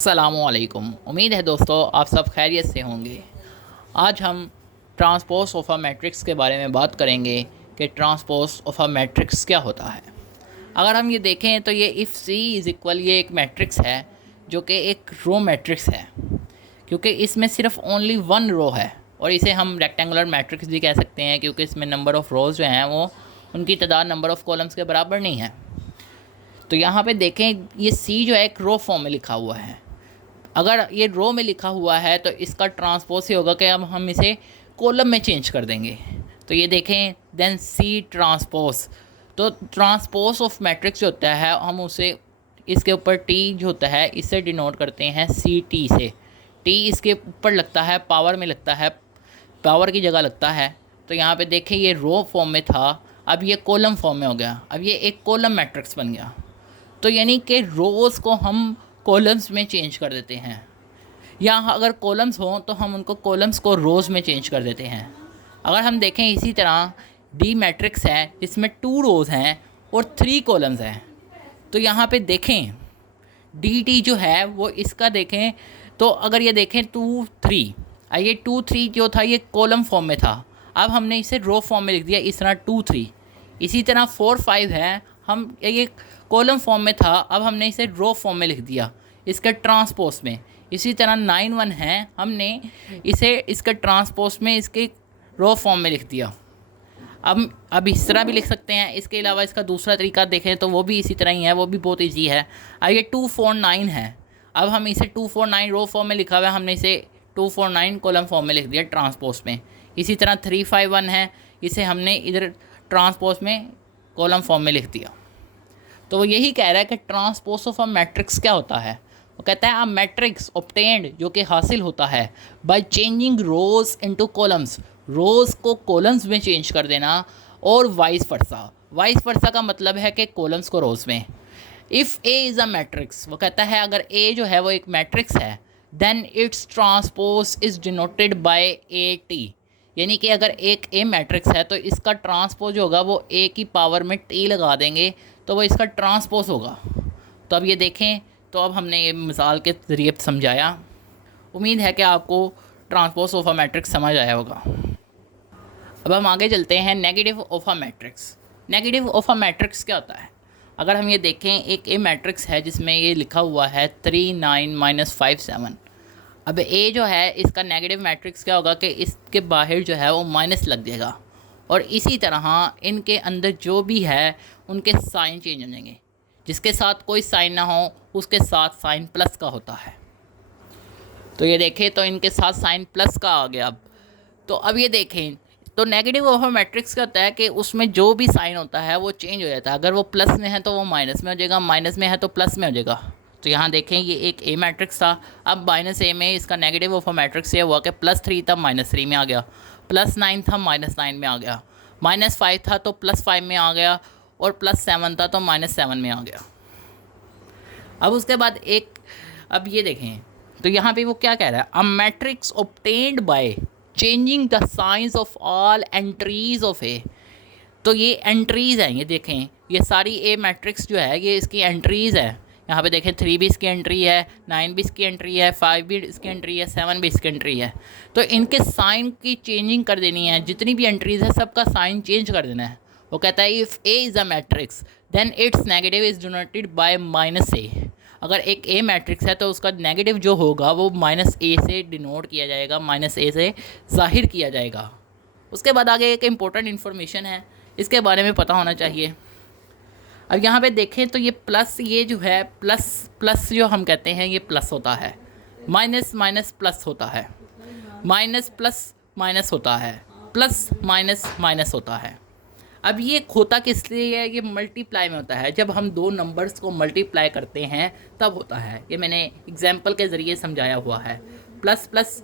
अस्सलामुअलैकुम। उम्मीद है दोस्तों आप सब खैरियत से होंगे। आज हम ट्रांसपोज ऑफ अ मैट्रिक्स के बारे में बात करेंगे कि ट्रांसपोज ऑफ अ मैट्रिक्स क्या होता है। अगर हम ये देखें तो ये इफ़ सी इज़ इक्वल ये एक मैट्रिक्स है जो कि एक रो मैट्रिक्स है, क्योंकि इसमें सिर्फ ओनली वन रो है। और इसे हम रेक्टेंगुलर मैट्रिक्स भी कह सकते हैं, क्योंकि इसमें नंबर ऑफ़ रोज़ जो हैं वो उनकी तादाद नंबर ऑफ़ कॉलम्स के बराबर नहीं है। तो यहाँ पे देखें, ये सी जो है एक रो फॉर्म में लिखा हुआ है। अगर ये रो में लिखा हुआ है तो इसका ट्रांसपोज ये होगा कि अब हम इसे कॉलम में चेंज कर देंगे। तो ये देखें, देन सी ट्रांसपोज। तो ट्रांसपोज ऑफ मैट्रिक्स जो होता है हम उसे इसके ऊपर टी जो होता है इससे डिनोट करते हैं सी टी से। टी इसके ऊपर लगता है, पावर में लगता है, पावर की जगह लगता है। तो यहाँ पे देखें ये रो फॉर्म में था, अब ये कॉलम फॉर्म में हो गया, अब ये एक कॉलम मैट्रिक्स बन गया। तो यानी कि रोज़ को हम कॉलम्स में चेंज कर देते हैं, या अगर कॉलम्स हों तो हम उनको कॉलम्स को रोज़ में चेंज कर देते हैं। अगर हम देखें इसी तरह डी मैट्रिक्स है जिसमें 2 रोज़ हैं और 3 कॉलम्स हैं। तो यहाँ पे देखें डी टी जो है वो इसका देखें, तो अगर ये देखें 2 3, ये 2 3 जो था ये कॉलम फॉर्म में था, अब हमने इसे रो फॉर्म में लिख दिया इस तरह 2 3। इसी तरह 4 5 है, हम ये कॉलम फॉर्म में था, अब हमने इसे रो फॉर्म में लिख दिया इसके ट्रांसपोज में। इसी तरह 9 1 है, हमने इसे इसके ट्रांसपोज में इसके रो फॉर्म में लिख दिया। अब इस तरह भी लिख सकते हैं। इसके अलावा इसका दूसरा तरीका देखें तो वो भी इसी तरह ही है, वो भी बहुत ईजी है। अब ये 2 4 9 है, अब हम इसे 2 4 9 रो फॉर्म में लिखा हुआ है, हमने इसे 2 4 9 कॉलम फॉर्म में लिख दिया ट्रांसपोज में। इसी तरह 3 5 1 है, इसे हमने इधर ट्रांसपोज में कॉलम फॉर्म में लिख दिया। तो वो यही कह रहा है कि ट्रांसपोज ऑफ अ मैट्रिक्स क्या होता है। वो कहता है अ मैट्रिक्स ऑब्टेन्ड, जो कि हासिल होता है by changing rows into columns, rows को कॉलम्स में चेंज कर देना, और वाइस वर्सा। वाइस वर्सा का मतलब है कि कॉलम्स को रोज़ में। If A is a matrix, वो कहता है अगर ए जो है वो एक मैट्रिक्स है, then its transpose is denoted by A T. यानी कि अगर एक ए मैट्रिक्स है तो इसका ट्रांसपोज होगा वो ए की पावर में टी लगा देंगे तो वो इसका ट्रांसपोज होगा। तो अब ये देखें, तो अब हमने ये मिसाल के ज़रिए समझाया। उम्मीद है कि आपको ट्रांसपोज ऑफ अ मैट्रिक्स समझ आया होगा। अब हम आगे चलते हैं negative of a matrix. Negative of a matrix क्या होता है। अगर हम ये देखें, एक ए मैट्रिक्स है जिसमें ये लिखा हुआ है 3 9 -5 7। अब ए जो है इसका नेगेटिव मैट्रिक्स क्या होगा कि इसके बाहर जो है वो माइनस लग जाएगा, और इसी तरह इनके अंदर जो भी है उनके साइन चेंज हो जाएंगे। जिसके साथ कोई साइन ना हो उसके साथ साइन प्लस का होता है। तो ये देखें, तो इनके साथ साइन प्लस का आ गया। अब तो अब ये देखें, तो नेगेटिव ऑफ अ मैट्रिक्स का होता है कि उसमें जो भी साइन होता है वो चेंज हो जाता है। अगर वो प्लस में है तो वो माइनस में हो जाएगा, माइनस में है तो प्लस में हो जाएगा। तो यहाँ देखें ये एक ए मैट्रिक्स था, अब माइनस ए में इसका नेगेटिव ऑफ अ मैट्रिक्स ये हुआ कि +3 था -3 में आ गया, +9 था -9 में आ गया, -5 था तो +5 में आ गया, और +7 था तो -7 में आ गया। अब उसके बाद एक, अब ये देखें, तो यहाँ पे वो क्या कह रहा है, a matrix obtained by changing the signs of all entries of A. तो ये एंट्रीज़ हैं, ये देखें ये सारी ए मैट्रिक्स जो है ये इसकी एंट्रीज़ है। यहाँ पे देखें 3 भी इसकी एंट्री है, 9 भी इसकी एंट्री है, 5 भी इसकी एंट्री है, 7 भी इसकी एंट्री है। तो इनके साइन की चेंजिंग कर देनी है, जितनी भी एंट्रीज़ है सबका साइन चेंज कर देना है। वो कहता है if A is a matrix then its negative is denoted by -a। अगर एक ए मैट्रिक्स है तो उसका नेगेटिव जो होगा वो -a से डिनोट किया जाएगा, -a से ज़ाहिर किया जाएगा। उसके बाद आगे एक इम्पोर्टेंट इन्फॉर्मेशन है, इसके बारे में पता होना चाहिए। अब यहाँ पे देखें तो ये प्लस, ये जो है प्लस प्लस जो हम कहते हैं ये प्लस होता है, माइनस माइनस प्लस होता है, माइनस प्लस माइनस होता है, प्लस माइनस माइनस होता है। अब ये होता किस लिए है, ये मल्टीप्लाई में होता है। जब हम दो नंबर्स को मल्टीप्लाई करते हैं तब होता है, ये मैंने एग्जांपल के ज़रिए समझाया हुआ है। प्लस प्लस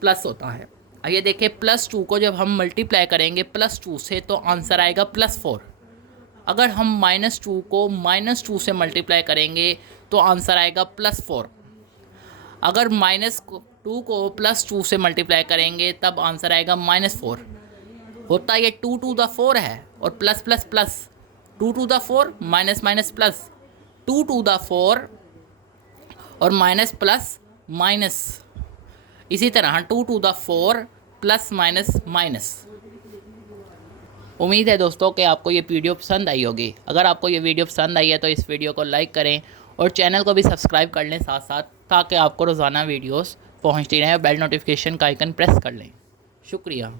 प्लस होता है। अब ये देखिए +2 को जब हम मल्टीप्लाई करेंगे +2 से तो आंसर आएगा +4। अगर हम -2 को -2 से मल्टीप्लाई करेंगे तो आंसर आएगा +4। अगर -2 को +2 से मल्टीप्लाई करेंगे तब आंसर आएगा -4। होता ये 2 टू द 4 है, और plus plus plus 2 to the 4 minus minus plus 2 to the 4, और माइनस प्लस माइनस, इसी तरह 2 to the 4 plus minus minus. उम्मीद है दोस्तों कि आपको ये वीडियो पसंद आई होगी। अगर आपको ये वीडियो पसंद आई है तो इस वीडियो को लाइक करें और चैनल को भी सब्सक्राइब कर लें साथ साथ, ताकि आपको रोज़ाना वीडियोस पहुंचती रहें और बेल नोटिफिकेशन का आइकन प्रेस कर लें। शुक्रिया।